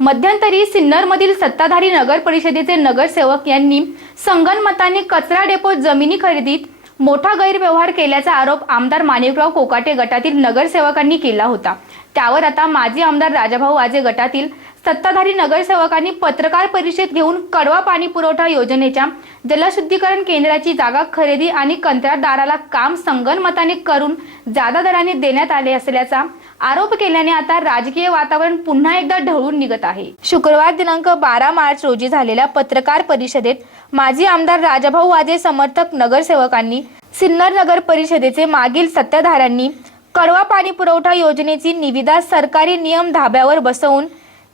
मध्यंतरी सिन्नरमधील सत्ताधारी नगर परिषदेचे नगरसेवक यांनी संगनमताने कचरा डेपो जमिनी खरेदीत मोठा गैरव्यवहार केल्याचा आरोप आमदार माणिकराव कोकाटे गटातील नगरसेवकांनी केला होता. त्यावर आता माजी आमदार राजाभाऊ वाजे गटातील सत्ताधारी नगरसेवकांनी पत्रकार परिषद घेऊन कडवा पाणी पुरवठा योजनेच्या जलशुद्धीकरण केंद्राची जागा खरेदी आणि कंत्राटदाराला काम संगनमताने करून जादा दराने देण्यात आले असल्याचा आरोप केल्याने आता राजकीय वातावरण पुन्हा एकदा ढवळून निघत आहे. शुक्रवार दिनांक बारा मार्च रोजी झालेल्या पत्रकार परिषदेत माजी आमदार राजाभाऊ वाजे समर्थक नगरसेवकांनी सिन्नर नगर परिषदेचे मागील सत्ताधाऱ्यांनी कडवा पाणी पुरवठा योजनेची निविदा सरकारी नियम धाब्यावर बसवून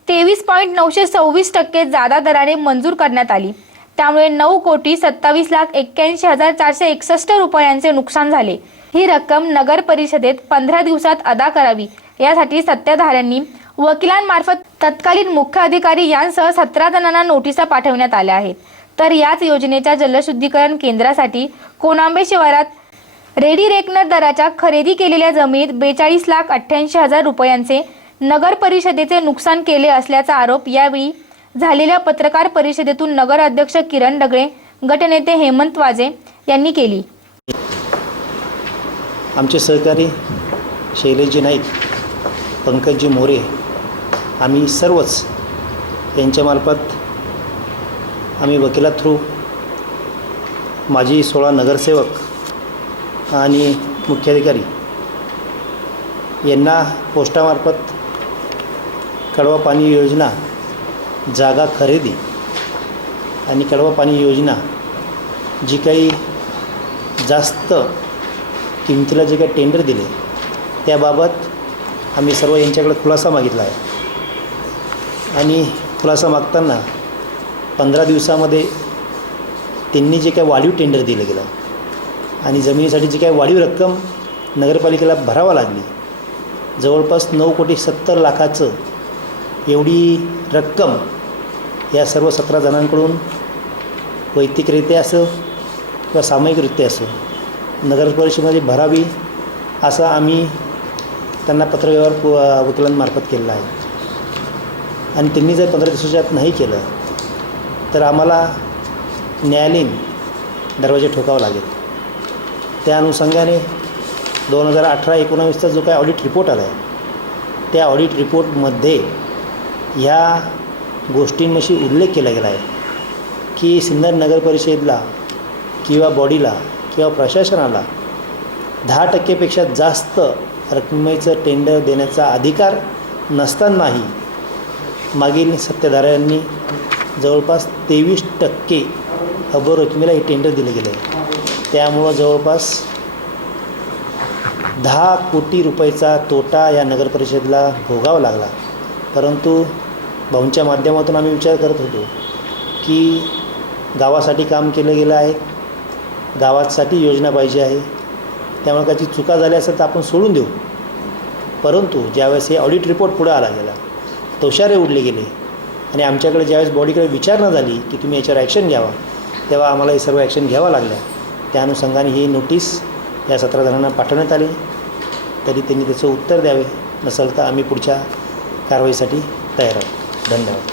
तेवीस पॉईंट नऊशे सव्वीस टक्के जादा दराने मंजूर करण्यात आली. त्यामुळे नऊ कोटी सत्तावीस लाख एक्क्याऐंशी हजार चारशे एकसष्ट रुपयांचे नुकसान झाले. ही रक्कम नगर परिषदेत पंधरा दिवसात अदा करावी. यासाठी सत्ताधाऱ्यांनी वकिलांमार्फत तत्कालीन मुख्य अधिकारी यांसह सतरा जणांना नोटिसा पाठवण्यात आल्या आहेत. तर याच योजनेच्या जलशुद्धीकरण केंद्रासाठी कोनांबे शिवारात रेडी रेकनर दराच्या खरेदी केलेल्या जमिनीत बेचाळीस लाख अठ्ठ्याऐंशी हजार रुपयांचे नगर परिषदेचे नुकसान केले असल्याचा आरोप यावेळी झालेल्या पत्रकार परिषदेतून नगर अध्यक्ष किरण डगळे गटनेते हेमंत वाजे यांनी केली. आमचे सहकारी शैलेशजी नाईक पंकजजी मोरे आम्ही सर्वच यांच्यामार्फत आम्ही वकिला थ्रू माजी सोळा नगरसेवक आणि मुख्याधिकारी यांना पोस्टामार्फत कडवा पाणी योजना जागा खरेदी आणि कडवा पाणी योजना जी काही जास्त किमतीला जे काही टेंडर दिले त्याबाबत आम्ही सर्व यांच्याकडे खुलासा मागितला आहे. आणि खुलासा मागताना पंधरा दिवसामध्ये त्यांनी जे काही वाढीव टेंडर दिलं गेलं आणि जमिनीसाठी जी काही वाढीव रक्कम नगरपालिकेला भरावा लागली जवळपास नऊ कोटी सत्तर लाखाचं एवढी रक्कम या सर्व सतरा जणांकडून वैयक्तिकरित्या असो किंवा सामायिकरित्या असो नगर परिषदेमध्ये भरावी असं आम्ही त्यांना पत्रव्यवहार पु- वकिलांमार्फत केलेला आहे. आणि त्यांनी जर पंधरा दिवसाच्या आत नाही केलं तर आम्हाला न्यायालयीन दरवाजे ठोकावं लागेल. त्या अनुषंगाने दोन हजार अठरा एकोणावीसचा जो काही ऑडिट रिपोर्ट आला आहे त्या ऑडिट रिपोर्टमध्ये ह्या गोष्टींविषयी उल्लेख केला गेला आहे की सिन्नर नगर परिषदेला किंवा बॉडीला किंवा प्रशासनाला दहा टक्केपेक्षा जास्त रकमेचं टेंडर देण्याचा अधिकार नसतानाही मागील सत्ताधाऱ्यांनी जवळपास तेवीस टक्के अबो रकमेला हे टेंडर दिलं गेलं. आहे त्यामुळं जवळपास दहा कोटी रुपयाचा तोटा या नगरपरिषदेला भोगावा लागला. परंतु भाऊंच्या माध्यमातून आम्ही विचार करत होतो की गावासाठी काम केलं गेलं आहे गावासाठी योजना पाहिजे आहे. त्यामुळे काही चुका झाल्या असेल तर आपण सोडून देऊ. परंतु ज्यावेळेस हे ऑडिट रिपोर्ट पुढे आला गेला तोशारे उडले गेले आणि आमच्याकडे ज्यावेळेस बॉडीकडे विचारणा झाली की तुम्ही याच्यावर ॲक्शन घ्यावा तेव्हा आम्हाला हे सर्व ॲक्शन घ्यावं लागल्या त्या अनुषंगाने ही नोटीस या सतरा जणांना पाठवण्यात आली. तरी त्यांनी त्याचं उत्तर द्यावे. नसेल तर आम्ही पुढच्या कारवाईसाठी तयार आहोत. धन्यवाद.